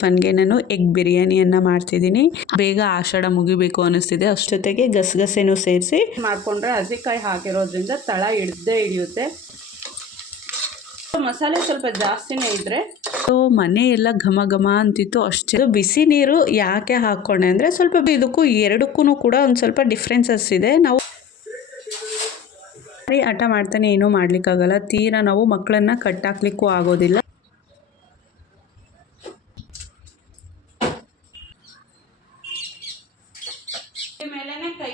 ಟಿಫನ್ಗೆ ನಾನು ಎಗ್ ಬಿರಿಯಾನಿಯನ್ನು ಮಾಡ್ತಿದ್ದೀನಿ. ಬೇಗ ಆಷಾಢ ಮುಗಿಬೇಕು ಅನ್ನಿಸ್ತಿದೆ. ಅಷ್ಟೊತ್ತಿಗೆ ಗಸಗಸೆನೂ ಸೇರಿಸಿ ಮಾಡಿಕೊಂಡ್ರೆ ಹಸಿಕಾಯಿ ಹಾಕಿರೋದ್ರಿಂದ ತಳ ಹಿಡಿಯುತ್ತೆ. ಮಸಾಲೆ ಸ್ವಲ್ಪ ಜಾಸ್ತಿನೇ ಇದ್ರೆ ಮನೆ ಎಲ್ಲ ಘಮ ಘಮ ಅಂತಿತ್ತು. ಅಷ್ಟೇ ಬಿಸಿ ನೀರು ಯಾಕೆ ಹಾಕ್ಕೊಂಡೆ ಅಂದರೆ ಸ್ವಲ್ಪ ಇದಕ್ಕೂ ಎರಡಕ್ಕೂ ಕೂಡ ಒಂದು ಸ್ವಲ್ಪ ಡಿಫ್ರೆನ್ಸಸ್ ಇದೆ. ನಾವು ಹಠ ಮಾಡ್ತಾನೆ ಏನೂ ಮಾಡ್ಲಿಕ್ಕಾಗಲ್ಲ. ತೀರಾ ನಾವು ಮಕ್ಕಳನ್ನ ಕಟ್ಟಾಕ್ಲಿಕ್ಕೂ ಆಗೋದಿಲ್ಲ. ಮೇಲೆನೆ ಕೈ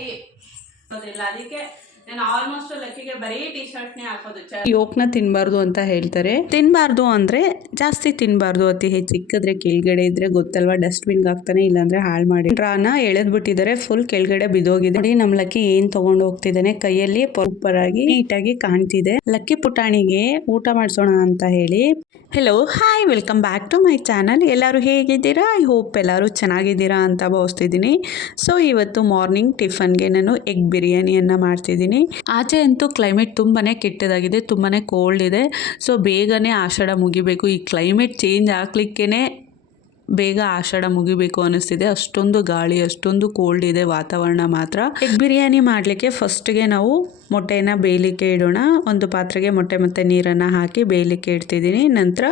ಅದಕ್ಕೆ ನಾನು ಆಲ್ಮೋಸ್ಟ್ ಲಕ್ಕಿಗೆ ಬರೀ ಟಿ ಶರ್ಟ್ನೇ ಹಾಕೋದು. ಯೋಕ್ನ ತಿನ್ನಬಾರ್ದು ಅಂತ ಹೇಳ್ತಾರೆ. ತಿನ್ನಬಾರ್ದು ಅಂದರೆ ಜಾಸ್ತಿ ತಿನ್ನಬಾರ್ದು, ಅತಿ ಹೆಚ್ಚು ಸಿಕ್ಕಿದ್ರೆ ಕೆಳಗಡೆ ಇದ್ರೆ ಗೊತ್ತಲ್ವಾ, ಡಸ್ಟ್ಬಿನ್ಗೆ ಹಾಕ್ತಾನೆ, ಇಲ್ಲಾಂದ್ರೆ ಹಾಳು ಮಾಡಿ ರಾನ ಎಳೆದ್ಬಿಟ್ಟಿದ್ದಾರೆ. ಫುಲ್ ಕೆಳಗಡೆ ಬಿದ್ದೋಗಿದೆ. ನೋಡಿ ನಮ್ಮ ಲಕ್ಕಿ ಏನ್ ತಗೊಂಡು ಹೋಗ್ತಿದ್ದಾನೆ ಕೈಯಲ್ಲಿ. ಸೂಪರ್ ಆಗಿ ನೀಟಾಗಿ ಕಾಣ್ತಿದೆ. ಲಕ್ಕಿ ಪುಟಾಣಿಗೆ ಊಟ ಮಾಡಿಸೋಣ ಅಂತ ಹೇಳಿ. Hello hi, welcome back to my channel. ಎಲ್ಲರೂ ಹೇಗಿದ್ದೀರಾ? ಐ ಹೋಪ್ ಎಲ್ಲರೂ ಚೆನ್ನಾಗಿದ್ದೀರಾ ಅಂತ ಭಾವಿಸ್ತಿದ್ದೀನಿ. ಸೊ ಇವತ್ತು ಮಾರ್ನಿಂಗ್ ಟಿಫನ್ಗೆ ನಾನು ಎಗ್ ಬಿರಿಯಾನಿಯನ್ನು ಮಾಡ್ತಿದ್ದೀನಿ. ಆಚೆ ಅಂತೂ ಕ್ಲೈಮೇಟ್ ತುಂಬಾ ಕೆಟ್ಟದಾಗಿದೆ, ತುಂಬಾ ಕೋಲ್ಡ್ ಇದೆ. ಸೊ ಬೇಗನೆ ಆಷಾಢ ಮುಗಿಬೇಕು. ಈ ಕ್ಲೈಮೇಟ್ ಚೇಂಜ್ ಆಗ್ಲಿಕ್ಕೇ ಬೇಗ ಆಷಾಢ ಮುಗಿಬೇಕು ಅನ್ನಿಸ್ತಿದೆ. ಅಷ್ಟೊಂದು ಗಾಳಿ, ಅಷ್ಟೊಂದು ಕೋಲ್ಡ್ ಇದೆ ವಾತಾವರಣ ಮಾತ್ರ. ಎಗ್ ಬಿರಿಯಾನಿ ಮಾಡಲಿಕ್ಕೆ ಫಸ್ಟ್ಗೆ ನಾವು ಮೊಟ್ಟೆನ ಬೇಯಲಿಕ್ಕೆ ಇಡೋಣ. ಒಂದು ಪಾತ್ರೆಗೆ ಮೊಟ್ಟೆ ಮತ್ತು ನೀರನ್ನು ಹಾಕಿ ಬೇಯಲಿಕ್ಕೆ ಇಡ್ತಿದ್ದೀನಿ. ನಂತರ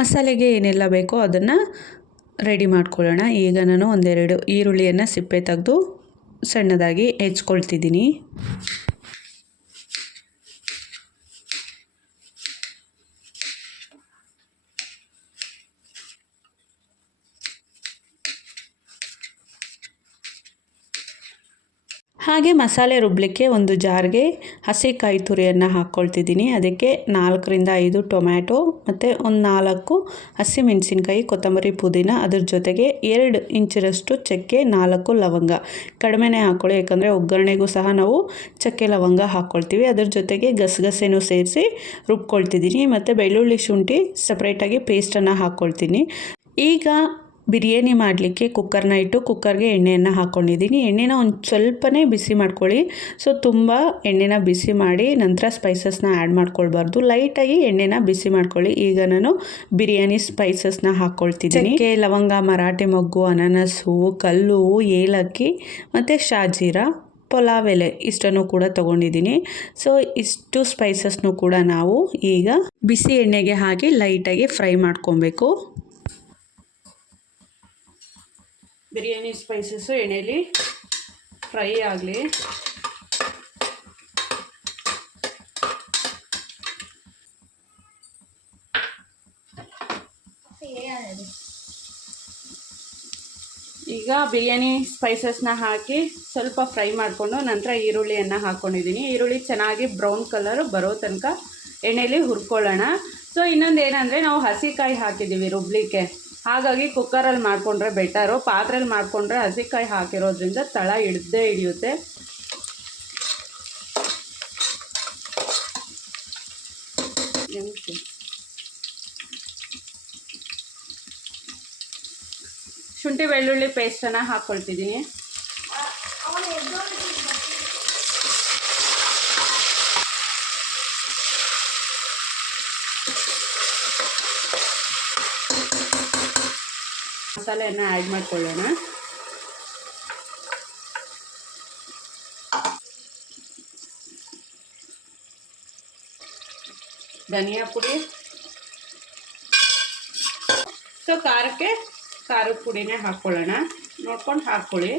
ಮಸಾಲೆಗೆ ಏನೆಲ್ಲ ಬೇಕೋ ಅದನ್ನು ರೆಡಿ ಮಾಡ್ಕೊಳ್ಳೋಣ. ಈಗ ನಾನು ಒಂದೆರಡು ಈರುಳ್ಳಿಯನ್ನು ಸಿಪ್ಪೆ ತೆಗೆದು ಸಣ್ಣದಾಗಿ ಹೆಚ್ಕೊಳ್ತಿದ್ದೀನಿ. ಹಾಗೆ ಮಸಾಲೆ ರುಬ್ಬಲಿಕ್ಕೆ ಒಂದು ಜಾರ್ಗೆ ಹಸಿ ಕಾಯಿ ತುರಿಯನ್ನು ಹಾಕ್ಕೊಳ್ತಿದ್ದೀನಿ. ಅದಕ್ಕೆ 4ರಿಂದ 5 ಟೊಮ್ಯಾಟೊ ಮತ್ತು ಒಂದು 4 ಹಸಿಮೆಣಸಿನ್ಕಾಯಿ, ಕೊತ್ತಂಬರಿ, ಪುದೀನ, ಅದ್ರ ಜೊತೆಗೆ 2 ಇಂಚರಷ್ಟು ಚಕ್ಕೆ, 4 ಲವಂಗ. ಕಡಿಮೆನೇ ಹಾಕ್ಕೊಳ್ಳಿ, ಯಾಕಂದರೆ ಒಗ್ಗರಣೆಗೂ ಸಹ ನಾವು ಚಕ್ಕೆ ಲವಂಗ ಹಾಕ್ಕೊಳ್ತೀವಿ. ಅದ್ರ ಜೊತೆಗೆ ಗಸಗಸೆನೂ ಸೇರಿಸಿ ರುಬ್ಕೊಳ್ತಿದ್ದೀನಿ. ಮತ್ತು ಬೆಳ್ಳುಳ್ಳಿ ಶುಂಠಿ ಸಪ್ರೇಟಾಗಿ ಪೇಸ್ಟನ್ನು ಹಾಕ್ಕೊಳ್ತೀನಿ. ಈಗ ಬಿರಿಯಾನಿ ಮಾಡಲಿಕ್ಕೆ ಕುಕ್ಕರ್ನ ಇಟ್ಟು ಕುಕ್ಕರ್ಗೆ ಎಣ್ಣೆಯನ್ನು ಹಾಕ್ಕೊಂಡಿದ್ದೀನಿ. ಎಣ್ಣೆನ ಒಂದು ಸ್ವಲ್ಪನೇ ಬಿಸಿ ಮಾಡ್ಕೊಳ್ಳಿ. ಸೊ ತುಂಬ ಎಣ್ಣೆನ ಬಿಸಿ ಮಾಡಿ ನಂತರ ಸ್ಪೈಸಸ್ನ ಆ್ಯಡ್ ಮಾಡ್ಕೊಳ್ಬಾರ್ದು. ಲೈಟಾಗಿ ಎಣ್ಣೆನ ಬಿಸಿ ಮಾಡ್ಕೊಳ್ಳಿ. ಈಗ ನಾನು ಬಿರಿಯಾನಿ ಸ್ಪೈಸಸ್ನ ಹಾಕ್ಕೊಳ್ತಿದ್ದೀನಿ. ಚಕ್ಕೆ, ಲವಂಗ, ಮರಾಠಿ ಮೊಗ್ಗು, ಅನಾನಸು, ಕಲ್ಲು, ಏಲಕ್ಕಿ ಮತ್ತು ಶಾಜೀರಾ, ಪಲಾವ್ ಎಲೆ ಇಷ್ಟನ್ನು ಕೂಡ ತೊಗೊಂಡಿದ್ದೀನಿ. ಸೊ ಇಷ್ಟು ಸ್ಪೈಸಸ್ನು ಕೂಡ ನಾವು ಈಗ ಬಿಸಿ ಎಣ್ಣೆಗೆ ಹಾಕಿ ಲೈಟಾಗಿ ಫ್ರೈ ಮಾಡ್ಕೊಬೇಕು. ಬಿರಿಯಾನಿ ಸ್ಪೈಸಸ್ಸು ಎಣ್ಣೆಯಲ್ಲಿ ಫ್ರೈ ಆಗಲಿ. ಈಗ ಬಿರಿಯಾನಿ ಸ್ಪೈಸಸ್ನ ಹಾಕಿ ಸ್ವಲ್ಪ ಫ್ರೈ ಮಾಡಿಕೊಂಡು ನಂತರ ಈರುಳ್ಳಿಯನ್ನು ಹಾಕ್ಕೊಂಡಿದ್ದೀನಿ. ಈರುಳ್ಳಿ ಚೆನ್ನಾಗಿ ಬ್ರೌನ್ ಕಲರ್ ಬರೋ ತನಕ ಎಣ್ಣೆಯಲ್ಲಿ ಹುರ್ಕೊಳ್ಳೋಣ. ಸೊ ಇನ್ನೊಂದು ಏನಂದರೆ ನಾವು ಹಸಿಕಾಯಿ ಹಾಕಿದ್ದೀವಿ ರುಬ್ಲಿಕ್ಕೆ, ಹಾಗಾಗಿ ಕುಕ್ಕರಲ್ಲಿ ಮಾಡಿಕೊಂಡ್ರೆ ಬೆಟರು. ಪಾತ್ರೆಯಲ್ಲಿ ಮಾಡಿಕೊಂಡ್ರೆ ಹಸಿಕಾಯಿ ಹಾಕಿರೋದ್ರಿಂದ ತಳ ಹಿಡಿಯುತ್ತೆ. ಶುಂಠಿ ಬೆಳ್ಳುಳ್ಳಿ ಪೇಸ್ಟನ್ನು ಹಾಕ್ಕೊಳ್ತಿದ್ದೀನಿ. ಮಸಾಲೆಯನ್ನು ಆ್ಯಡ್ ಮಾಡ್ಕೊಳ್ಳೋಣ. ಧನಿಯಾ ಪುಡಿ, ಸೊ ಖಾರಕ್ಕೆ ಖಾರದ ಪುಡಿನೇ ಹಾಕ್ಕೊಳ್ಳೋಣ. ನೋಡ್ಕೊಂಡು ಹಾಕ್ಕೊಳ್ಳಿ.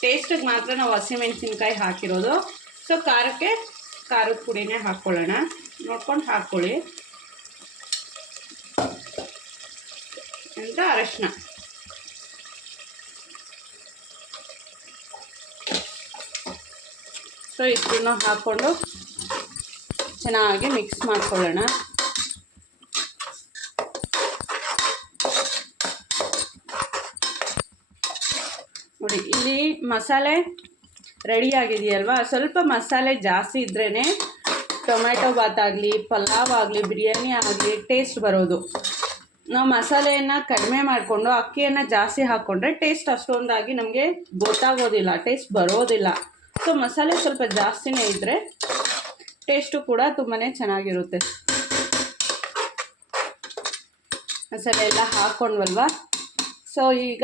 ಟೇಸ್ಟಿಗೆ ಮಾತ್ರ ನಾವು ಹಸಿಮೆಣಸಿನ್ಕಾಯಿ ಹಾಕಿರೋದು. ಸೊ ಖಾರಕ್ಕೆ ಖಾರದ ಪುಡಿನೇ ಹಾಕ್ಕೊಳ್ಳೋಣ. ನೋಡ್ಕೊಂಡು ಹಾಕ್ಕೊಳ್ಳಿ. ಅಂತ ಅರಶಿನ, ಸೊ ಇಷ್ಟನ್ನು ಹಾಕ್ಕೊಂಡು ಚೆನ್ನಾಗಿ ಮಿಕ್ಸ್ ಮಾಡ್ಕೊಳ್ಳೋಣ. ನೋಡಿ ಇಲ್ಲಿ ಮಸಾಲೆ ರೆಡಿ ಆಗಿದೆಯಲ್ವಾ. ಸ್ವಲ್ಪ ಮಸಾಲೆ ಜಾಸ್ತಿ ಇದ್ರೇ ಟೊಮ್ಯಾಟೊ ಬಾತ್ ಆಗಲಿ, ಪಲಾವ್ ಆಗಲಿ, ಬಿರಿಯಾನಿ ಆಗಲಿ ಟೇಸ್ಟ್ ಬರೋದು. ನಾವು ಮಸಾಲೆಯನ್ನು ಕಡಿಮೆ ಮಾಡಿಕೊಂಡು ಅಕ್ಕಿಯನ್ನು ಜಾಸ್ತಿ ಹಾಕ್ಕೊಂಡ್ರೆ ಟೇಸ್ಟ್ ಅಷ್ಟೊಂದಾಗಿ ನಮಗೆ ಗೊತ್ತಾಗೋದಿಲ್ಲ, ಟೇಸ್ಟ್ ಬರೋದಿಲ್ಲ. ಸೊ ಮಸಾಲೆ ಸ್ವಲ್ಪ ಜಾಸ್ತಿನೇ ಇದ್ದರೆ ಟೇಸ್ಟು ಕೂಡ ತುಂಬಾ ಚೆನ್ನಾಗಿರುತ್ತೆ. ಮಸಾಲೆ ಎಲ್ಲ ಹಾಕ್ಕೊಂಡ್ವಲ್ವ. ಸೊ ಈಗ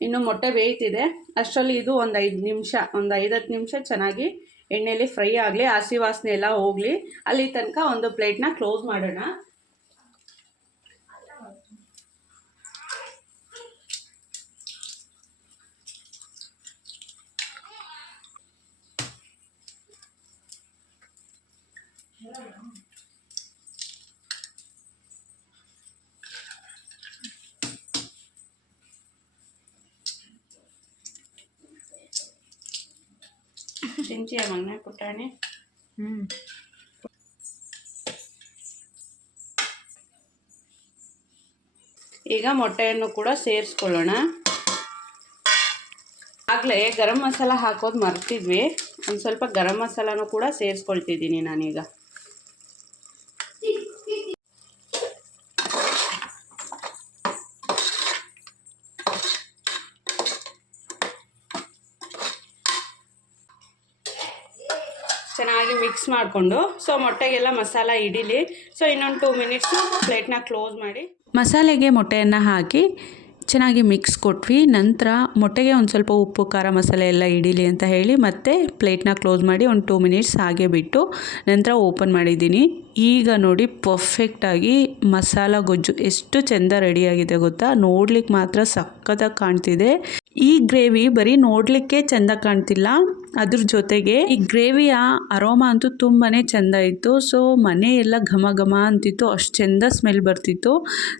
ಇನ್ನು ಮೊಟ್ಟೆ ಬೇಯ್ತಿದೆ. ಅಷ್ಟರಲ್ಲಿ ಇದು ಒಂದು 5-10 ನಿಮಿಷ ಚೆನ್ನಾಗಿ ಎಣ್ಣೆಯಲ್ಲಿ ಫ್ರೈ ಆಗಲಿ, ಹಸಿ ವಾಸನೆ ಎಲ್ಲ ಹೋಗಲಿ. ಅಲ್ಲಿ ತನಕ ಒಂದು ಪ್ಲೇಟ್ನ ಕ್ಲೋಸ್ ಮಾಡೋಣ. ತಿಂಚಿಯ ಮೊನ್ನೆ ಪುಟಾಣಿ. ಈಗ ಮೊಟ್ಟೆಯನ್ನು ಕೂಡ ಸೇರಿಸ್ಕೊಳ್ಳೋಣ. ಆಗಲೇ ಗರಂ ಮಸಾಲ ಹಾಕೋದು ಮರ್ತಿದ್ವಿ. ಒಂದು ಸ್ವಲ್ಪ ಗರಂ ಮಸಾಲನೂ ಕೂಡ ಸೇರಿಸ್ಕೊಳ್ತಿದ್ದೀನಿ ನಾನೀಗ. ಚೆನ್ನಾಗಿ ಮಿಕ್ಸ್ ಮಾಡಿಕೊಂಡು ಸೊ ಮೊಟ್ಟೆಗೆಲ್ಲ ಮಸಾಲ ಹಿಡೀಲಿ. ಸೊ ಇನ್ನೊಂದು 2 ಮಿನಿಟ್ಸು ಪ್ಲೇಟ್ನ ಕ್ಲೋಸ್ ಮಾಡಿ ಮಸಾಲೆಗೆ ಮೊಟ್ಟೆಯನ್ನು ಹಾಕಿ ಚೆನ್ನಾಗಿ ಮಿಕ್ಸ್ ಕೊಟ್ವಿ. ನಂತರ ಮೊಟ್ಟೆಗೆ ಒಂದು ಸ್ವಲ್ಪ ಉಪ್ಪು ಖಾರ ಮಸಾಲೆ ಎಲ್ಲ ಹಿಡೀಲಿ ಅಂತ ಹೇಳಿ ಮತ್ತೆ ಪ್ಲೇಟ್ನ ಕ್ಲೋಸ್ ಮಾಡಿ ಒಂದು 2 ಮಿನಿಟ್ಸ್ ಹಾಗೆ ಬಿಟ್ಟು ನಂತರ ಓಪನ್ ಮಾಡಿದ್ದೀನಿ. ಈಗ ನೋಡಿ ಪರ್ಫೆಕ್ಟಾಗಿ ಮಸಾಲ ಗೊಜ್ಜು ಎಷ್ಟು ಚೆಂದ ರೆಡಿಯಾಗಿದೆ ಗೊತ್ತಾ. ನೋಡ್ಲಿಕ್ಕೆ ಮಾತ್ರ ಸಖತ್ತಾಗಿ ಕಾಣ್ತಿದೆ. ಈ ಗ್ರೇವಿ ಬರೀ ನೋಡಲಿಕ್ಕೆ ಚೆಂದ ಕಾಣ್ತಿಲ್ಲ, ಅದ್ರ ಜೊತೆಗೆ ಈ ಗ್ರೇವಿಯ ಅರೋಮಾ ಅಂತೂ ತುಂಬಾ ಚೆಂದ ಇತ್ತು. ಸೊ ಮನೆ ಎಲ್ಲ ಘಮ ಘಮ ಅಂತಿತ್ತು, ಅಷ್ಟು ಚೆಂದ ಸ್ಮೆಲ್ ಬರ್ತಿತ್ತು.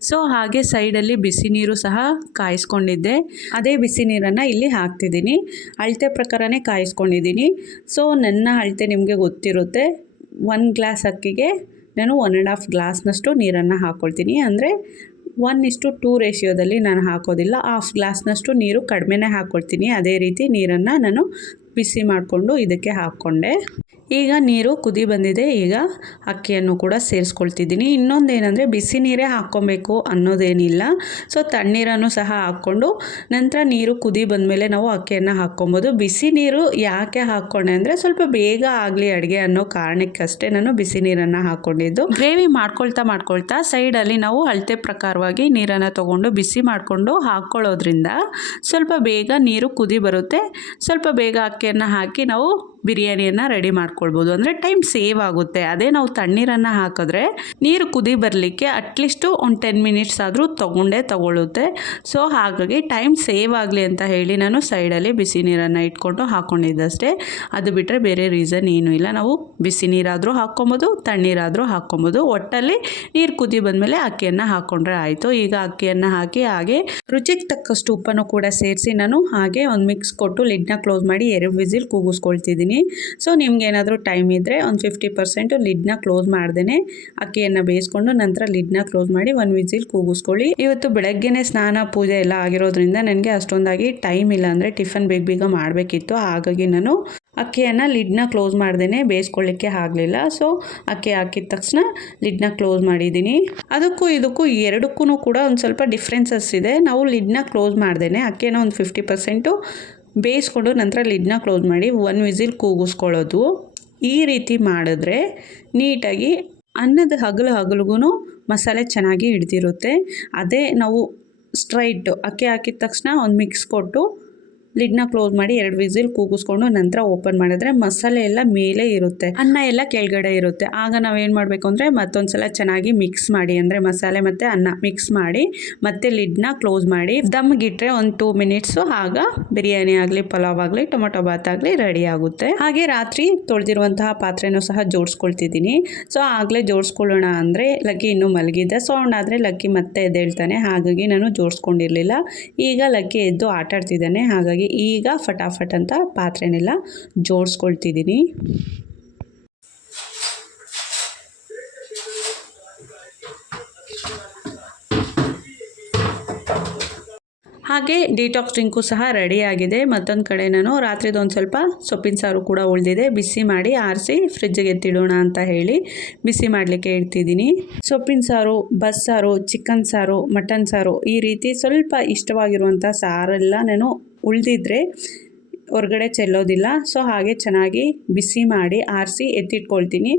ಸೊ ಹಾಗೆ ಸೈಡಲ್ಲಿ ಬಿಸಿ ನೀರು ಸಹ ಕಾಯಿಸ್ಕೊಂಡಿದ್ದೆ. ಅದೇ ಬಿಸಿ ನೀರನ್ನು ಇಲ್ಲಿ ಹಾಕ್ತಿದ್ದೀನಿ. ಅಳತೆ ಪ್ರಕಾರನೇ ಕಾಯಿಸ್ಕೊಂಡಿದ್ದೀನಿ. ಸೊ ನನ್ನ ಅಳತೆ ನಿಮಗೆ ಗೊತ್ತಿರುತ್ತೆ. 1 ಗ್ಲಾಸ್ ಅಕ್ಕಿಗೆ ನಾನು 1.5 ಗ್ಲಾಸ್ನಷ್ಟು ನೀರನ್ನು ಹಾಕ್ಕೊಳ್ತೀನಿ. ಅಂದರೆ 1:2 ರೇಷಿಯೋದಲ್ಲಿ ನಾನು ಹಾಕೋದಿಲ್ಲ. 1/2 ಗ್ಲಾಸ್ನಷ್ಟು ನೀರು ಕಡಿಮೆನೇ ಹಾಕ್ಕೊಳ್ತೀನಿ. ಅದೇ ರೀತಿ ನೀರನ್ನು ನಾನು ಬಿಸಿ ಮಾಡಿಕೊಂಡು ಇದಕ್ಕೆ ಹಾಕ್ಕೊಂಡೆ. ಈಗ ನೀರು ಕುದಿ ಬಂದಿದೆ. ಈಗ ಅಕ್ಕಿಯನ್ನು ಕೂಡ ಸೇರಿಸ್ಕೊಳ್ತಿದ್ದೀನಿ. ಇನ್ನೊಂದೇನೆಂದರೆ ಬಿಸಿ ನೀರೇ ಹಾಕ್ಕೊಬೇಕು ಅನ್ನೋದೇನಿಲ್ಲ. ಸೊ ತಣ್ಣೀರನ್ನು ಸಹ ಹಾಕ್ಕೊಂಡು ನಂತರ ನೀರು ಕುದಿ ಬಂದಮೇಲೆ ನಾವು ಅಕ್ಕಿಯನ್ನು ಹಾಕ್ಕೊಬೋದು. ಬಿಸಿ ನೀರು ಯಾಕೆ ಹಾಕ್ಕೊಂಡೆ ಅಂದರೆ ಸ್ವಲ್ಪ ಬೇಗ ಆಗಲಿ ಅಡುಗೆ ಅನ್ನೋ ಕಾರಣಕ್ಕಷ್ಟೇ ನಾನು ಬಿಸಿ ನೀರನ್ನು ಹಾಕ್ಕೊಂಡಿದ್ದು. ಗ್ರೇವಿ ಮಾಡ್ಕೊಳ್ತಾ ಸೈಡಲ್ಲಿ ನಾವು ಅಳತೆ ಪ್ರಕಾರವಾಗಿ ನೀರನ್ನು ತೊಗೊಂಡು ಬಿಸಿ ಮಾಡಿಕೊಂಡು ಹಾಕ್ಕೊಳ್ಳೋದ್ರಿಂದ ಸ್ವಲ್ಪ ಬೇಗ ನೀರು ಕುದಿ ಬರುತ್ತೆ. ಸ್ವಲ್ಪ ಬೇಗ ಅಕ್ಕಿಯನ್ನು ಹಾಕಿ ನಾವು ಬಿರಿಯಾನಿಯನ್ನು ರೆಡಿ ಮಾಡ್ಕೊಳ್ಬೋದು. ಅಂದರೆ ಟೈಮ್ ಸೇವ್ ಆಗುತ್ತೆ. ಅದೇ ನಾವು ತಣ್ಣೀರನ್ನು ಹಾಕಿದ್ರೆ ನೀರು ಕುದಿ ಬರಲಿಕ್ಕೆ ಅಟ್ಲೀಸ್ಟು ಒಂದು 10 ಮಿನಿಟ್ಸ್ ಆದರೂ ತಗೊಳ್ಳುತ್ತೆ. ಸೊ ಹಾಗಾಗಿ ಟೈಮ್ ಸೇವ್ ಆಗಲಿ ಅಂತ ಹೇಳಿ ನಾನು ಸೈಡಲ್ಲಿ ಬಿಸಿ ನೀರನ್ನು ಇಟ್ಕೊಂಡು ಹಾಕ್ಕೊಂಡಿದ್ದಷ್ಟೇ. ಅದು ಬಿಟ್ಟರೆ ಬೇರೆ ರೀಸನ್ ಏನೂ ಇಲ್ಲ. ನಾವು ಬಿಸಿ ನೀರಾದರೂ ಹಾಕ್ಕೊಬೋದು, ತಣ್ಣೀರಾದರೂ ಹಾಕ್ಕೊಬೋದು. ಒಟ್ಟಲ್ಲಿ ನೀರು ಕುದಿ ಬಂದಮೇಲೆ ಅಕ್ಕಿಯನ್ನು ಹಾಕ್ಕೊಂಡ್ರೆ ಆಯಿತು. ಈಗ ಅಕ್ಕಿಯನ್ನು ಹಾಕಿ ಹಾಗೆ ರುಚಿಗೆ ತಕ್ಕಷ್ಟು ಉಪ್ಪನ್ನು ಕೂಡ ಸೇರಿಸಿ ನಾನು ಹಾಗೆ ಒಂದು ಮಿಕ್ಸ್ ಕೊಟ್ಟು ಲಿಡ್ನ ಕ್ಲೋಸ್ ಮಾಡಿ 2 ವಿಸಿಲ್ ಕೂಗಿಸ್ಕೊಳ್ತಿದ್ದೀನಿ. ಸೊ ನಿಮ್ಗೆ ಏನಾದರೂ ಟೈಮ್ ಇದ್ದರೆ ಒಂದು 50% ಲಿಡ್ನ ಕ್ಲೋಸ್ ಮಾಡ್ದೇ ಅಕ್ಕಿಯನ್ನು ಬೇಯಿಸ್ಕೊಂಡು ನಂತರ ಲಿಡ್ನ ಕ್ಲೋಸ್ ಮಾಡಿ 1 ವಿಸಿಲ್ ಕೂಗಿಸ್ಕೊಳ್ಳಿ. ಇವತ್ತು ಬೆಳಗ್ಗೆನೇ ಸ್ನಾನ ಪೂಜೆ ಎಲ್ಲ ಆಗಿರೋದ್ರಿಂದ ನನಗೆ ಅಷ್ಟೊಂದಾಗಿ ಟೈಮ್ ಇಲ್ಲ. ಅಂದರೆ ಟಿಫನ್ ಬೇಗ ಮಾಡಬೇಕಿತ್ತು. ಹಾಗಾಗಿ ನಾನು ಅಕ್ಕಿಯನ್ನು ಲಿಡ್ನ ಕ್ಲೋಸ್ ಮಾಡ್ದೇ ಬೇಯಿಸ್ಕೊಳ್ಳಿಕ್ಕೆ ಆಗಲಿಲ್ಲ. ಸೊ ಅಕ್ಕಿ ಹಾಕಿದ ತಕ್ಷಣ ಲಿಡ್ನ ಕ್ಲೋಸ್ ಮಾಡಿದ್ದೀನಿ. ಅದಕ್ಕೂ ಇದಕ್ಕೂ ಎರಡಕ್ಕೂ ಕೂಡ ಒಂದು ಸ್ವಲ್ಪ ಡಿಫ್ರೆನ್ಸಸ್ ಇದೆ. ನಾವು ಲಿಡ್ನ ಕ್ಲೋಸ್ ಮಾಡ್ದೇ ಅಕ್ಕಿಯನ್ನು ಒಂದು 50% ಬೇಯಿಸ್ಕೊಂಡು ನಂತರ ಲಿಡ್ನ ಕ್ಲೋಸ್ ಮಾಡಿ 1 ವಿಸಿಲ್ ಕೂಗಿಸ್ಕೊಳ್ಳೋದು. ಈ ರೀತಿ ಮಾಡಿದ್ರೆ ನೀಟಾಗಿ ಅನ್ನದ ಹಗಲಿಗೂ ಮಸಾಲೆ ಚೆನ್ನಾಗಿ ಹಿಡ್ದಿರುತ್ತೆ. ಅದೇ ನಾವು ಸ್ಟ್ರೈಟ್ ಅಕ್ಕಿ ಹಾಕಿದ ತಕ್ಷಣ ಒಂದು ಮಿಕ್ಸ್ ಕೊಟ್ಟು ಲಿಡ್ನ ಕ್ಲೋಸ್ ಮಾಡಿ 2 ವಿಸಿಲ್ ಕೂಗಿಸ್ಕೊಂಡು ನಂತರ ಓಪನ್ ಮಾಡಿದ್ರೆ ಮಸಾಲೆ ಎಲ್ಲ ಮೇಲೆ ಇರುತ್ತೆ, ಅನ್ನ ಎಲ್ಲ ಕೆಳಗಡೆ ಇರುತ್ತೆ. ಆಗ ನಾವೇನು ಮಾಡಬೇಕು ಅಂದರೆ ಮತ್ತೊಂದು ಸಲ ಚೆನ್ನಾಗಿ ಮಿಕ್ಸ್ ಮಾಡಿ, ಅಂದರೆ ಮಸಾಲೆ ಮತ್ತು ಅನ್ನ ಮಿಕ್ಸ್ ಮಾಡಿ ಮತ್ತೆ ಲಿಡ್ನ ಕ್ಲೋಸ್ ಮಾಡಿ ದಮ್ಗಿಟ್ರೆ ಒಂದು 2 ಮಿನಿಟ್ಸು. ಆಗ ಬಿರಿಯಾನಿ ಆಗಲಿ, ಪಲಾವ್ ಆಗಲಿ, ಟೊಮೊಟೊ ಬಾತ್ ಆಗಲಿ ರೆಡಿ ಆಗುತ್ತೆ. ಹಾಗೆ ರಾತ್ರಿ ತೊಳೆದಿರುವಂತಹ ಪಾತ್ರೆನೂ ಸಹ ಜೋಡಿಸ್ಕೊಳ್ತಿದ್ದೀನಿ. ಸೊ ಆಗಲೇ ಜೋಡಿಸ್ಕೊಳ್ಳೋಣ ಅಂದರೆ ಲಕ್ಕಿ ಇನ್ನೂ ಮಲಗಿದ್ದೆ. ಸೌಂಡ್ ಆದರೆ ಲಕ್ಕಿ ಮತ್ತೆ ಎದ್ದೇಳ್ತಾನೆ. ಹಾಗಾಗಿ ನಾನು ಜೋಡಿಸ್ಕೊಂಡಿರಲಿಲ್ಲ. ಈಗ ಲಕ್ಕಿ ಎದ್ದು ಆಟಾಡ್ತಿದ್ದಾನೆ. ಹಾಗಾಗಿ ಈಗ ಫಟಾಫಟ್ ಅಂತ ಪಾತ್ರೆನೆಲ್ಲ ಜೋಡಿಸ್ಕೊಳ್ತಿದ್ದೀನಿ. ಹಾಗೆ ಡಿಟಾಕ್ಸ್ ಡ್ರಿಂಕು ಸಹ ರೆಡಿಯಾಗಿದೆ. ಮತ್ತೊಂದು ಕಡೆ ನಾನು ರಾತ್ರಿದು ಒಂದು ಸ್ವಲ್ಪ ಸೊಪ್ಪಿನ ಸಾರು ಕೂಡ ಉಳಿದಿದೆ. ಬಿಸಿ ಮಾಡಿ ಆರಿಸಿ ಫ್ರಿಜ್ಜಿಗೆ ಎತ್ತಿಡೋಣ ಅಂತ ಹೇಳಿ ಬಿಸಿ ಮಾಡಲಿಕ್ಕೆ ಇಡ್ತಿದ್ದೀನಿ. ಸೊಪ್ಪಿನ ಸಾರು, ಬಸ್ಸಾರು, ಚಿಕನ್ ಸಾರು, ಮಟನ್ ಸಾರು ಈ ರೀತಿ ಸ್ವಲ್ಪ ಇಷ್ಟವಾಗಿರುವಂಥ ಸಾರೆಲ್ಲ ನಾನು ಉಳಿದಿದ್ರೆ ಹೊರಗಡೆ ಚೆಲ್ಲೋದಿಲ್ಲ. ಸೊ ಹಾಗೆ ಚೆನ್ನಾಗಿ ಬಿಸಿ ಮಾಡಿ ಆರಿಸಿ ಎತ್ತಿಟ್ಕೊಳ್ತೀನಿ.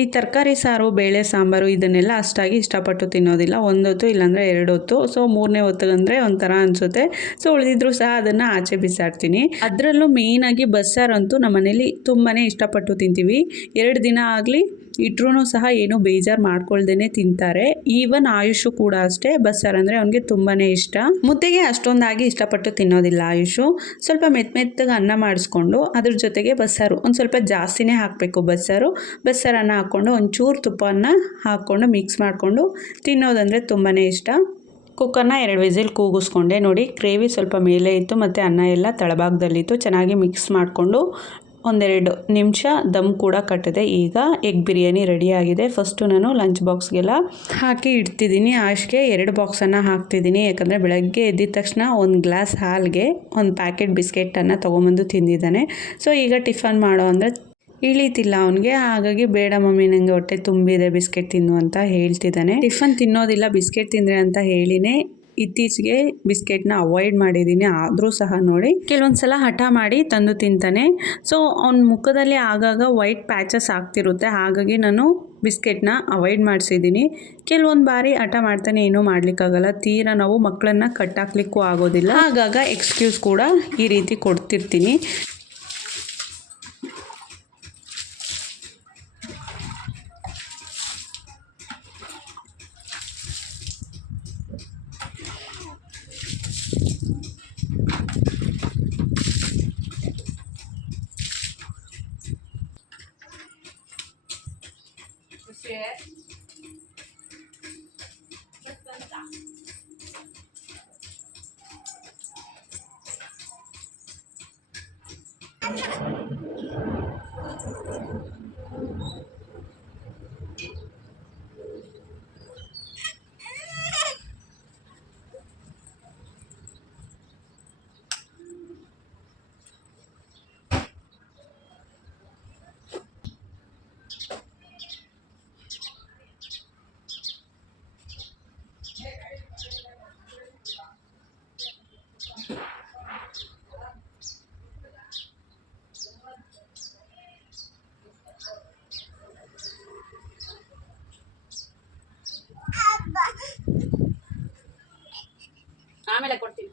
ಈ ತರಕಾರಿ ಸಾರು, ಬೇಳೆ ಸಾಂಬಾರು ಇದನ್ನೆಲ್ಲ ಅಷ್ಟಾಗಿ ಇಷ್ಟಪಟ್ಟು ತಿನ್ನೋದಿಲ್ಲ. ಒಂದೊತ್ತು ಇಲ್ಲಾಂದರೆ 2 ಹೊತ್ತು. ಸೊ 3ನೇ ಹೊತ್ತಿಗಂದರೆ ಒಂಥರ ಅನಿಸುತ್ತೆ. ಸೊ ಉಳಿದಿದ್ರು ಸಹ ಅದನ್ನು ಆಚೆ ಬಿಸಾಡ್ತೀನಿ. ಅದರಲ್ಲೂ ಮೇಯ್ನಾಗಿ ಬಸ್ಸಾರಂತೂ ನಮ್ಮ ಮನೇಲಿ ತುಂಬಾ ಇಷ್ಟಪಟ್ಟು ತಿಂತೀವಿ. 2 ದಿನ ಆಗಲಿ ಇಟ್ರೂ ಸಹ ಏನೂ ಬೇಜಾರು ಮಾಡ್ಕೊಳ್ದೇ ತಿಂತಾರೆ. ಈವನ್ ಆಯುಷು ಕೂಡ ಅಷ್ಟೇ, ಬಸ್ಸಾರು ಅಂದರೆ ಅವನಿಗೆ ತುಂಬಾ ಇಷ್ಟ. ಮುದ್ದೆಗೆ ಅಷ್ಟೊಂದಾಗಿ ಇಷ್ಟಪಟ್ಟು ತಿನ್ನೋದಿಲ್ಲ ಆಯುಷು. ಸ್ವಲ್ಪ ಮೆತ್ತಗೆ ಅನ್ನ ಮಾಡಿಸ್ಕೊಂಡು ಅದ್ರ ಜೊತೆಗೆ ಬಸ್ಸಾರು ಒಂದು ಸ್ವಲ್ಪ ಜಾಸ್ತಿನೇ ಹಾಕಬೇಕು. ಬಸ್ಸಾರನ್ನ ಹಾಕ್ಕೊಂಡು ಒಂಚೂರು ತುಪ್ಪವನ್ನು ಹಾಕ್ಕೊಂಡು ಮಿಕ್ಸ್ ಮಾಡಿಕೊಂಡು ತಿನ್ನೋದಂದರೆ ತುಂಬಾ ಇಷ್ಟ. ಕುಕ್ಕರ್ನ 2 ವಿಸಿಲ್ ಕೂಗಿಸ್ಕೊಂಡೆ. ನೋಡಿ, ಗ್ರೇವಿ ಸ್ವಲ್ಪ ಮೇಲೆ ಇತ್ತು ಮತ್ತು ಅನ್ನ ಎಲ್ಲ ತಳಭಾಗದಲ್ಲಿತ್ತು. ಚೆನ್ನಾಗಿ ಮಿಕ್ಸ್ ಮಾಡಿಕೊಂಡು 1-2 ನಿಮಿಷ ದಮ್ ಕೂಡ ಕಟ್ಟಿದೆ. ಈಗ ಎಗ್ ಬಿರಿಯಾನಿ ರೆಡಿಯಾಗಿದೆ. ಫಸ್ಟು ನಾನು ಲಂಚ್ ಬಾಕ್ಸ್ಗೆಲ್ಲ ಹಾಕಿ ಇಡ್ತಿದ್ದೀನಿ. ಆಶ್ಗೆ 2 ಬಾಕ್ಸನ್ನು ಹಾಕ್ತಿದ್ದೀನಿ. ಯಾಕಂದರೆ ಬೆಳಗ್ಗೆ ಎದ್ದಿದ ತಕ್ಷಣ 1 ಗ್ಲಾಸ್ ಹಾಲಿಗೆ 1 ಪ್ಯಾಕೆಟ್ ಬಿಸ್ಕೆಟನ್ನು ತೊಗೊಂಬಂದು ತಿಂದಿದ್ದಾನೆ. ಸೊ ಈಗ ಟಿಫನ್ ಮಾಡೋ ಅಂದರೆ ಇಳೀತಿಲ್ಲ ಅವನಿಗೆ. ಹಾಗಾಗಿ ಬೇಡ ಮಮ್ಮಿ, ನನಗೆ ಹೊಟ್ಟೆ ತುಂಬಿದೆ, ಬಿಸ್ಕೆಟ್ ತಿನ್ನು ಅಂತ ಹೇಳ್ತಿದ್ದಾನೆ. ಟಿಫನ್ ತಿನ್ನೋದಿಲ್ಲ, ಬಿಸ್ಕೆಟ್ ತಿಂದರೆ ಅಂತ ಹೇಳಿನೇ ಇತ್ತೀಚೆಗೆ ಬಿಸ್ಕೆಟ್ನ ಅವಾಯ್ಡ್ ಮಾಡಿದ್ದೀನಿ. ಆದರೂ ಸಹ ನೋಡಿ ಕೆಲವೊಂದು ಸಲ ಹಠ ಮಾಡಿ ತಂದು ತಿಂತಾನೆ. ಸೊ ಅವನ ಮುಖದಲ್ಲಿ ಆಗಾಗ ವೈಟ್ ಪ್ಯಾಚಸ್ ಆಗ್ತಿರುತ್ತೆ. ಹಾಗಾಗಿ ನಾನು ಬಿಸ್ಕೆಟ್ನ ಅವಾಯ್ಡ್ ಮಾಡಿಸಿದ್ದೀನಿ. ಕೆಲವೊಂದು ಬಾರಿ ಹಠ ಮಾಡ್ತಾನೆ, ಏನೂ ಮಾಡಲಿಕ್ಕಾಗಲ್ಲ. ತೀರಾ ನಾವು ಮಕ್ಕಳನ್ನ ಕಟ್ಟಾಕ್ಲಿಕ್ಕೂ ಆಗೋದಿಲ್ಲ. ಆಗಾಗ ಎಕ್ಸ್ಕ್ಯೂಸ್ ಕೂಡ ಈ ರೀತಿ ಕೊಡ್ತಿರ್ತೀನಿ. ಆಮೇಲೆ ಕೊಡ್ತೀನಿ.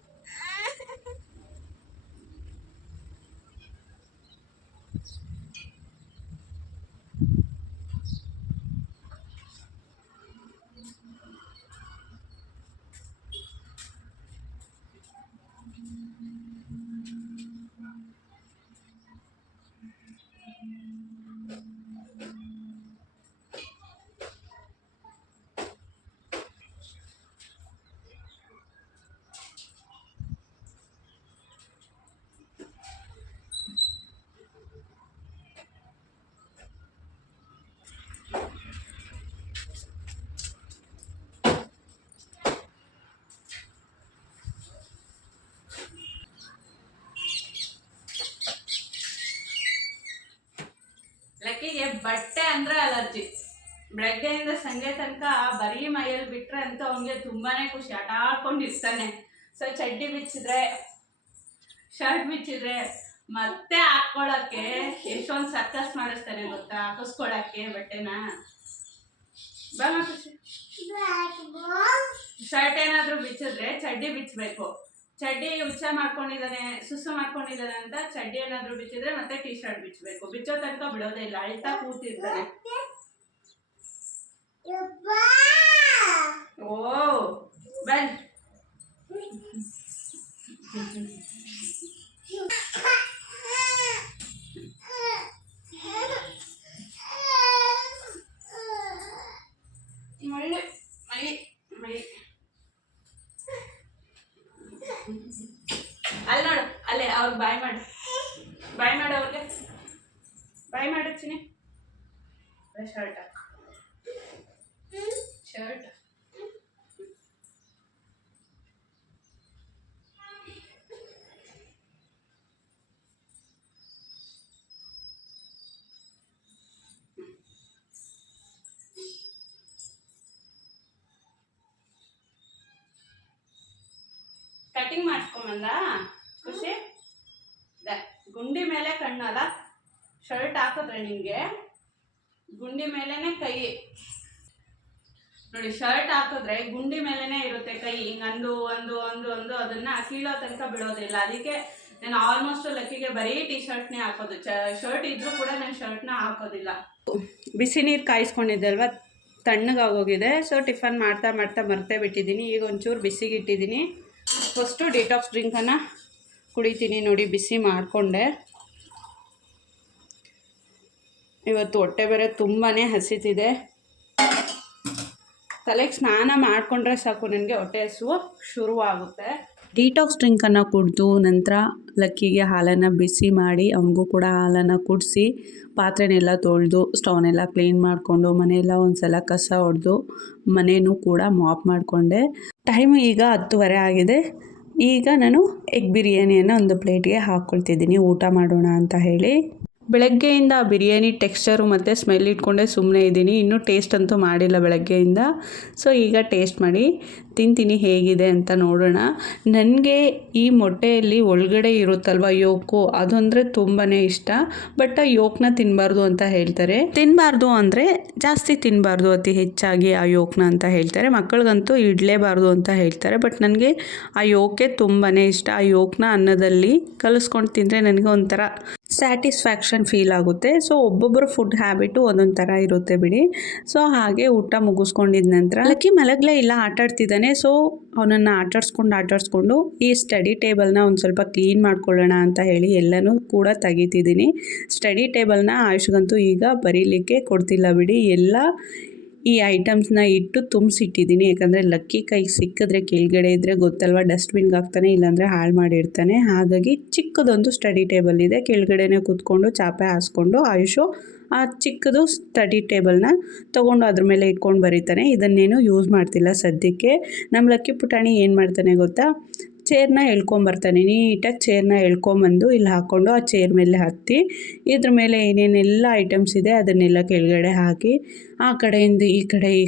ಲಕ್ಕಿಗೆ ಬಟ್ಟೆ ಅಂದ್ರೆ ಅಲರ್ಜಿ. ಬೆಳಗ್ಗೆಯಿಂದ ಸಂಜೆ ತನಕ ಬರೀ ಮೈಯಲ್ಲಿ ಬಿಟ್ರೆ ಅಂತ ಅವನಿಗೆ ತುಂಬಾನೇ ಖುಷಿ. ಆಟ ಆಡ್ಕೊಂಡಿರ್ತಾನೆ. ಸೊ ಚಡ್ಡಿ ಬಿಚ್ಚಿದ್ರೆ, ಶರ್ಟ್ ಬಿಚ್ಚಿದ್ರೆ ಮತ್ತೆ ಹಾಕೊಳ್ಳೋಕ್ಕೆ ಎಷ್ಟೊಂದು ಸರ್ಕಸ್ ಮಾಡಿಸ್ತಾನೆ ಗೊತ್ತಾ, ಹಾಕಿಸ್ಕೊಳಕ್ಕೆ ಬಟ್ಟೆನ. ಬಾ ಖುಷಿ. ಶರ್ಟ್ ಏನಾದರೂ ಬಿಚ್ಚಿದ್ರೆ ಚಡ್ಡಿ ಬಿಚ್ಚಬೇಕು. ಚಡ್ಡಿ ಉಚ್ಚ ಮಾಡ್ಕೊಂಡಿದ್ದಾನೆ, ಸುಸ್ಸು ಮಾಡ್ಕೊಂಡಿದ್ದಾನೆ ಅಂತ ಚಡ್ಡಿ ಏನಾದರೂ ಬಿಚ್ಚಿದ್ರೆ ಮತ್ತೆ ಟೀ ಶರ್ಟ್ ಬಿಚ್ಚಬೇಕು. ಬಿಚ್ಚೋ ತನಕ ಬಿಡೋದೇ ಇಲ್ಲ, ಅಳ್ತಾ ಕೂತಿರ್ತಾನೆ. ಓ ಬನ್ನಿ. ಮಳ್ಳಿ ಮಳ್ಳಿ ಮಳ್ಳಿ ಅಲ್ಲಿ ನೋಡು, ಅಲ್ಲೇ ಅವ್ರಿಗೆ ಬಾಯ್ ಮಾಡು, ಬಾಯ್ ಮಾಡು ಅವ್ರಿಗೆ, ಬಾಯ್ ಮಾಡು ಚಿನಿ. ಶರ್ಟ್ ಶರ್ಟ್ ಕಟಿಂಗ್ ಮಾಡಿಸ್ಕೊಂಬಂದ ಖುಷಿ. ಗುಂಡಿ ಮೇಲೆ ಕಣ್ಣಲ್ಲ. ಶರ್ಟ್ ಹಾಕಿದ್ರೆ ನಿಮಗೆ ಗುಂಡಿ ಮೇಲೆನೆ ಕೈ ನೋಡಿ. ಶರ್ಟ್ ಹಾಕಿದ್ರೆ ಗುಂಡಿ ಮೇಲೆನೆ ಇರುತ್ತೆ ಕೈ, ಹಿಂಗೆ ಒಂದು ಅದನ್ನ ಕೀಳೋ ತನಕ ಬಿಡೋದಿಲ್ಲ. ಅದಕ್ಕೆ ನಾನು ಆಲ್ಮೋಸ್ಟ್ ಲಕ್ಕಿಗೆ ಬರೀ ಟಿ ಶರ್ಟ್ನೇ ಹಾಕೋದು. ಶರ್ಟ್ ಇದ್ರೂ ಕೂಡ ನಾನು ಶರ್ಟ್ನ ಹಾಕೋದಿಲ್ಲ. ಬಿಸಿ ನೀರು ಕಾಯಿಸ್ಕೊಂಡಿದ್ದೆ ಅಲ್ವಾ, ತಣ್ಣಗಾಗೋಗಿದೆ. ಸೊ ಟಿಫನ್ ಮಾಡ್ತಾ ಮರ್ತೇ ಬಿಟ್ಟಿದ್ದೀನಿ. ಈಗ ಒಂಚೂರು ಬಿಸಿಗೆ ಇಟ್ಟಿದ್ದೀನಿ. ಫಸ್ಟು ಡಿಟಾಕ್ಸ್ ಡ್ರಿಂಕನ್ನು ಕುಡಿತೀನಿ. ನೋಡಿ, ಬಿಸಿ ಮಾಡಿಕೊಂಡೆ. ಇವತ್ತು ಹೊಟ್ಟೆ ಬೇರೆ ತುಂಬಾ ಹಸಿತಿದೆ. ತಲೆಗೆ ಸ್ನಾನ ಮಾಡಿಕೊಂಡ್ರೆ ಸಾಕು, ನನಗೆ ಹೊಟ್ಟೆ ಹಸುವು ಶುರುವಾಗುತ್ತೆ. ಡಿಟಾಕ್ಸ್ ಡ್ರಿಂಕನ್ನು ಕುಡಿದು ನಂತರ ಲಕ್ಕಿಗೆ ಹಾಲನ್ನು ಬಿಸಿ ಮಾಡಿ ಅವನಿಗೂ ಕೂಡ ಹಾಲನ್ನು ಕುಡಿಸಿ ಪಾತ್ರೆನೆಲ್ಲ ತೊಳೆದು ಸ್ಟವ್ನೆಲ್ಲ ಕ್ಲೀನ್ ಮಾಡಿಕೊಂಡು ಮನೆಯೆಲ್ಲ ಒಂದು ಸಲ ಕಸ ಹೊಡೆದು ಮನೆಯೂ ಕೂಡ ಮಾಪ್ ಮಾಡಿಕೊಂಡೆ. ಟೈಮು ಈಗ 10:30 ಆಗಿದೆ. ಈಗ ನಾನು ಎಗ್ ಬಿರಿಯಾನಿಯನ್ನು ಒಂದು ಪ್ಲೇಟ್ಗೆ ಹಾಕ್ಕೊಳ್ತಿದ್ದೀನಿ ಊಟ ಮಾಡೋಣ ಅಂತ ಹೇಳಿ. ಬೆಳಗ್ಗೆಯಿಂದ ಬಿರಿಯಾನಿ ಟೆಕ್ಸ್ಚರು ಮತ್ತು ಸ್ಮೆಲ್ ಇಟ್ಕೊಂಡೆ ಸುಮ್ಮನೆ ಇದ್ದೀನಿ. ಇನ್ನೂ ಟೇಸ್ಟ್ ಅಂತೂ ಮಾಡಿಲ್ಲ ಬೆಳಗ್ಗೆಯಿಂದ. ಸೊ ಈಗ ಟೇಸ್ಟ್ ಮಾಡಿ ತಿಂತೀನಿ ಹೇಗಿದೆ ಅಂತ ನೋಡೋಣ. ನನಗೆ ಈ ಮೊಟ್ಟೆಯಲ್ಲಿ ಒಳಗಡೆ ಇರುತ್ತಲ್ವ ಯೋಕು, ಅದು ಅಂದರೆ ತುಂಬಾ ಇಷ್ಟ. ಬಟ್ ಆ ಯೋಕ್ನ ತಿನ್ನಬಾರ್ದು ಅಂತ ಹೇಳ್ತಾರೆ. ತಿನ್ನಬಾರ್ದು ಅಂದರೆ ಜಾಸ್ತಿ ತಿನ್ನಬಾರ್ದು, ಅತಿ ಹೆಚ್ಚಾಗಿ ಆ ಯೋಕ್ನ ಅಂತ ಹೇಳ್ತಾರೆ. ಮಕ್ಕಳಿಗಂತೂ ಇಡಲೇಬಾರ್ದು ಅಂತ ಹೇಳ್ತಾರೆ. ಬಟ್ ನನಗೆ ಆ ಯೋಕೆ ತುಂಬಾ ಇಷ್ಟ. ಆ ಯೋಕ್ನ ಅನ್ನದಲ್ಲಿ ಕಲಿಸ್ಕೊಂಡು ತಿಂದರೆ ನನಗೆ ಒಂಥರ ಸ್ಯಾಟಿಸ್ಫ್ಯಾಕ್ಷನ್ ಫೀಲ್ ಆಗುತ್ತೆ. ಸೊ ಒಬ್ಬೊಬ್ಬರು ಫುಡ್ ಹ್ಯಾಬಿಟು ಒಂದೊಂದು ಥರ ಇರುತ್ತೆ ಬಿಡಿ. ಸೊ ಹಾಗೆ ಊಟ ಮುಗಿಸ್ಕೊಂಡಿದ ನಂತರ ಲಕ್ಕಿ ಮಲಗಲೇ ಇಲ್ಲ, ಆಟಾಡ್ತಿದ್ದಾನೆ. ಸೊ ಅವನನ್ನು ಆಟಾಡಿಸ್ಕೊಂಡು ಈ ಸ್ಟಡಿ ಟೇಬಲ್ನ ಒಂದು ಸ್ವಲ್ಪ ಕ್ಲೀನ್ ಮಾಡ್ಕೊಳ್ಳೋಣ ಅಂತ ಹೇಳಿ ಎಲ್ಲನೂ ಕೂಡ ತೆಗಿತಿದ್ದೀನಿ. ಸ್ಟಡಿ ಟೇಬಲ್ನ ಆಯುಷ್ಗಂತೂ ಈಗ ಬರೀಲಿಕ್ಕೆ ಕೊಡ್ತಿಲ್ಲ ಬಿಡಿ. ಎಲ್ಲ ಈ ಐಟಮ್ಸ್ನ ಇಟ್ಟು ತುಂಬಿಸಿಟ್ಟಿದ್ದೀನಿ. ಯಾಕಂದರೆ ಲಕ್ಕಿ ಕೈಗೆ ಸಿಕ್ಕಿದ್ರೆ ಕೆಳಗಡೆ ಇದ್ದರೆ ಗೊತ್ತಲ್ವ, ಡಸ್ಟ್ಬಿನ್ಗೆ ಹಾಕ್ತಾನೆ, ಇಲ್ಲಾಂದರೆ ಹಾಳು ಮಾಡಿರ್ತಾನೆ. ಹಾಗಾಗಿ ಚಿಕ್ಕದೊಂದು ಸ್ಟಡಿ ಟೇಬಲ್ ಇದೆ. ಕೆಳಗಡೆನೇ ಕೂತ್ಕೊಂಡು ಚಾಪೆ ಹಾಸ್ಕೊಂಡು ಆಯುಷು ಆ ಚಿಕ್ಕದು ಸ್ಟಡಿ ಟೇಬಲ್ನ ತೊಗೊಂಡು ಅದ್ರ ಮೇಲೆ ಇಟ್ಕೊಂಡು ಬರೀತಾನೆ. ಇದನ್ನೇನು ಯೂಸ್ ಮಾಡ್ತಿಲ್ಲ ಸದ್ಯಕ್ಕೆ. ನಮ್ಮ ಲಕ್ಕಿ ಪುಟಾಣಿ ಏನು ಮಾಡ್ತಾನೆ ಗೊತ್ತಾ, ಚೇರ್ನ ಎಳ್ಕೊಂಬರ್ತಾನೆ. ನೀಟಾಗಿ ಚೇರ್ನ ಎಳ್ಕೊಂಬಂದು ಇಲ್ಲಿ ಹಾಕ್ಕೊಂಡು ಆ ಚೇರ್ ಮೇಲೆ ಹತ್ತಿ ಇದ್ರ ಮೇಲೆ ಏನೇನೆಲ್ಲ ಐಟಮ್ಸ್ ಇದೆ ಅದನ್ನೆಲ್ಲ ಕೆಳಗಡೆ ಹಾಕಿ ಆ ಕಡೆಯಿಂದ ಈ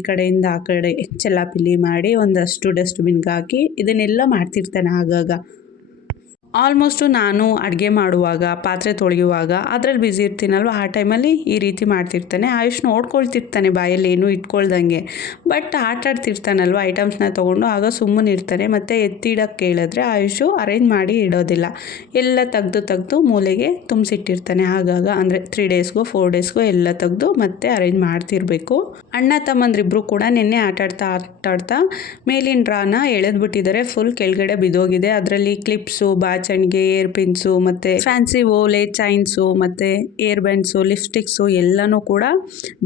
ಕಡೆಯಿಂದ ಆ ಕಡೆ ಚೆಲ್ಲಾಪಿಲ್ಲಿ ಮಾಡಿ ಒಂದಷ್ಟು ಡಸ್ಟ್ಬಿನ್ಗೆ ಹಾಕಿ ಇದನ್ನೆಲ್ಲ ಮಾಡ್ತಿರ್ತಾನೆ ಆಗಾಗ. ಆಲ್ಮೋಸ್ಟು ನಾನು ಅಡುಗೆ ಮಾಡುವಾಗ ಪಾತ್ರೆ ತೊಳೆಯುವಾಗ ಅದರಲ್ಲಿ ಬ್ಯುಸಿ ಇರ್ತೀನಲ್ವ, ಆ ಟೈಮಲ್ಲಿ ಈ ರೀತಿ ಮಾಡ್ತಿರ್ತಾನೆ. ಆಯುಷ್ ನೋಡ್ಕೊಳ್ತಿರ್ತಾನೆ ಬಾಯಲ್ಲಿ ಏನೂ ಇಟ್ಕೊಳ್ದಂಗೆ. ಬಟ್ ಆಟಾಡ್ತಿರ್ತಾನಲ್ವ ಐಟಮ್ಸ್ನ ತೊಗೊಂಡು, ಆಗ ಸುಮ್ಮನೆ ಇರ್ತಾನೆ. ಮತ್ತು ಎತ್ತಿಡಕ್ಕೆ ಕೇಳಿದ್ರೆ ಆಯುಷು ಅರೇಂಜ್ ಮಾಡಿ ಇಡೋದಿಲ್ಲ. ಎಲ್ಲ ತೆಗ್ದು ಮೂಲೆಗೆ ತುಂಬಿಸಿಟ್ಟಿರ್ತಾನೆ. ಆಗಾಗ ಅಂದರೆ 3 ಡೇಸ್ಗೋ 4 ಡೇಸ್ಗೋ ಎಲ್ಲ ತೆಗೆದು ಮತ್ತೆ ಅರೇಂಜ್ ಮಾಡ್ತಿರ್ಬೇಕು. ಅಣ್ಣ ತಮ್ಮಂದ್ರಿಬ್ರು ಕೂಡ ನಿನ್ನೆ ಆಟಾಡ್ತಾ ಮೇಲಿನ ಡ್ರಾನ ಎಳೆದ್ಬಿಟ್ಟಿದ್ದಾರೆ. ಫುಲ್ ಕೆಳಗಡೆ ಬಿದ್ದೋಗಿದೆ. ಅದರಲ್ಲಿ ಕ್ಲಿಪ್ಸು, ಬಾಚಣಿಗೆ, ಏರ್ ಪಿನ್ಸು, ಮತ್ತು ಫ್ಯಾನ್ಸಿ ಓಲೆ ಚೈನ್ಸು, ಮತ್ತು ಏರ್ ಬ್ಯಾಂಡ್ಸು, ಲಿಪ್ಸ್ಟಿಕ್ಸು ಎಲ್ಲನೂ ಕೂಡ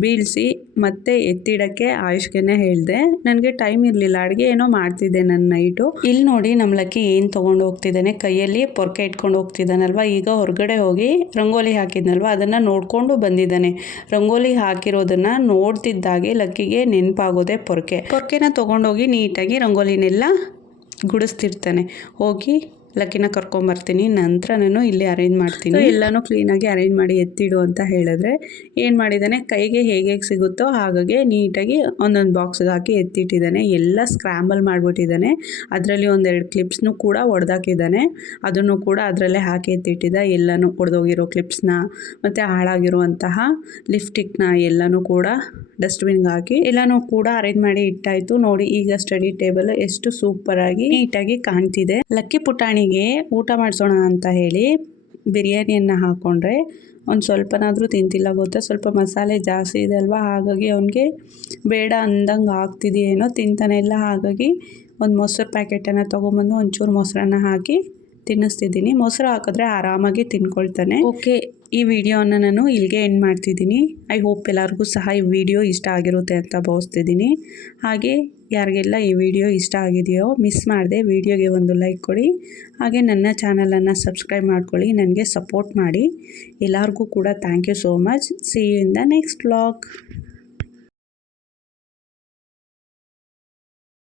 ಬೀಳಿಸಿ ಮತ್ತೆ ಎತ್ತಿಡಕ್ಕೆ ಆಯುಷ್ಗೆನೆ ಹೇಳಿದೆ. ನನಗೆ ಟೈಮ್ ಇರಲಿಲ್ಲ, ಅಡುಗೆ ಏನೋ ಮಾಡ್ತಿದ್ದೆ ನನ್ನ ನೈಟು. ಇಲ್ಲಿ ನೋಡಿ ನಮ್ಮ ಲಕ್ಕಿ ಏನು ತೊಗೊಂಡು ಹೋಗ್ತಿದ್ದಾನೆ, ಕೈಯಲ್ಲಿ ಪೊರ್ಕೆ ಇಟ್ಕೊಂಡು ಹೋಗ್ತಿದ್ದಾನಲ್ವ. ಈಗ ಹೊರಗಡೆ ಹೋಗಿ ರಂಗೋಲಿ ಹಾಕಿದ್ನಲ್ವ, ಅದನ್ನು ನೋಡಿಕೊಂಡು ಬಂದಿದ್ದಾನೆ. ರಂಗೋಲಿ ಹಾಕಿರೋದನ್ನು ನೋಡ್ತಿದ್ದಾಗೆ ಲಕ್ಕಿಗೆ ನೆನಪಾಗೋದೆ ಪೊರ್ಕೆನ ತೊಗೊಂಡೋಗಿ ನೀಟಾಗಿ ರಂಗೋಲಿನೆಲ್ಲ ಗುಡಿಸ್ತಿರ್ತಾನೆ. ಹೋಗಿ ಲಕ್ಕಿನ ಕರ್ಕೊಂಬರ್ತೀನಿ, ನಂತರ ನಾನು ಇಲ್ಲಿ ಅರೇಂಜ್ ಮಾಡ್ತೀನಿ. ಎಲ್ಲನೂ ಕ್ಲೀನಾಗಿ ಅರೇಂಜ್ ಮಾಡಿ ಎತ್ತಿಡು ಅಂತ ಹೇಳಿದ್ರೆ ಏನು ಮಾಡಿದ್ದಾನೆ, ಕೈಗೆ ಹೇಗೆ ಸಿಗುತ್ತೋ ಹಾಗಾಗಿ ನೀಟಾಗಿ ಒಂದೊಂದು ಬಾಕ್ಸ್ಗೆ ಹಾಕಿ ಎತ್ತಿಟ್ಟಿದ್ದಾನೆ. ಎಲ್ಲ ಸ್ಕ್ರ್ಯಾಂಬಲ್ ಮಾಡಿಬಿಟ್ಟಿದ್ದಾನೆ. ಅದರಲ್ಲಿ 1-2 ಕ್ಲಿಪ್ಸ್ನೂ ಕೂಡ ಒಡೆದಾಕಿದ್ದಾನೆ. ಅದನ್ನು ಕೂಡ ಅದರಲ್ಲೇ ಹಾಕಿ ಎತ್ತಿಟ್ಟಿದ್ದ. ಎಲ್ಲನೂ ಒಡೆದೋಗಿರೋ ಕ್ಲಿಪ್ಸ್ನ ಮತ್ತು ಹಾಳಾಗಿರುವಂತಹ ಲಿಪ್ಸ್ಟಿಕ್ನ ಎಲ್ಲನೂ ಕೂಡ ಡಸ್ಟ್ಬಿನ್ಗೆ ಹಾಕಿ ಎಲ್ಲನೂ ಕೂಡ ಅರೇಂಜ್ ಮಾಡಿ ಇಟ್ಟಾಯಿತು. ನೋಡಿ ಈಗ ಸ್ಟಡಿ ಟೇಬಲ್ ಎಷ್ಟು ಸೂಪರಾಗಿ ನೀಟಾಗಿ ಕಾಣ್ತಿದೆ. ಲಕ್ಕಿ ಪುಟಾಣಿಗೆ ಊಟ ಮಾಡಿಸೋಣ ಅಂತ ಹೇಳಿ ಬಿರಿಯಾನಿಯನ್ನು ಹಾಕ್ಕೊಂಡ್ರೆ ಒಂದು ಸ್ವಲ್ಪನಾದರೂ ತಿಂತಿಲ್ಲ ಗೊತ್ತಾ. ಸ್ವಲ್ಪ ಮಸಾಲೆ ಜಾಸ್ತಿ ಇದೆ ಅಲ್ವಾ, ಹಾಗಾಗಿ ಅವನಿಗೆ ಬೇಡ ಅಂದಂಗೆ ಆಗ್ತಿದೆಯೇನೋ, ತಿಂತಾನೆ ಇಲ್ಲ. ಹಾಗಾಗಿ ಒಂದು ಮೊಸರು ಪ್ಯಾಕೆಟನ್ನು ತೊಗೊಂಬಂದು ಒಂಚೂರು ಮೊಸರನ್ನ ಹಾಕಿ ತಿನ್ನಿಸ್ತಿದ್ದೀನಿ. ಮೊಸರು ಹಾಕಿದ್ರೆ ಆರಾಮಾಗಿ ತಿನ್ಕೊಳ್ತಾನೆ. ಓಕೆ, ಈ ವಿಡಿಯೋನ ನಾನು ಇಲ್ಲಿಗೆ ಎಂಡ್ ಮಾಡ್ತಿದ್ದೀನಿ. ಐ ಹೋಪ್ ಎಲ್ಲರಿಗೂ ಸಹ ಈ ವಿಡಿಯೋ ಇಷ್ಟ ಆಗಿರುತ್ತೆ ಅಂತ ಭಾವಿಸ್ತಿದ್ದೀನಿ. ಹಾಗೆ ಯಾರಿಗೆಲ್ಲ ಈ ವಿಡಿಯೋ ಇಷ್ಟ ಆಗಿದೆಯೋ ಮಿಸ್ ಮಾಡದೆ ವಿಡಿಯೋಗೆ ಒಂದು ಲೈಕ್ ಕೊಡಿ. ಹಾಗೆ ನನ್ನ ಚಾನಲನ್ನು ಸಬ್ಸ್ಕ್ರೈಬ್ ಮಾಡ್ಕೊಳ್ಳಿ, ನನಗೆ ಸಪೋರ್ಟ್ ಮಾಡಿ. ಎಲ್ಲರಿಗೂ ಕೂಡ thank you so much. See you in the next vlog.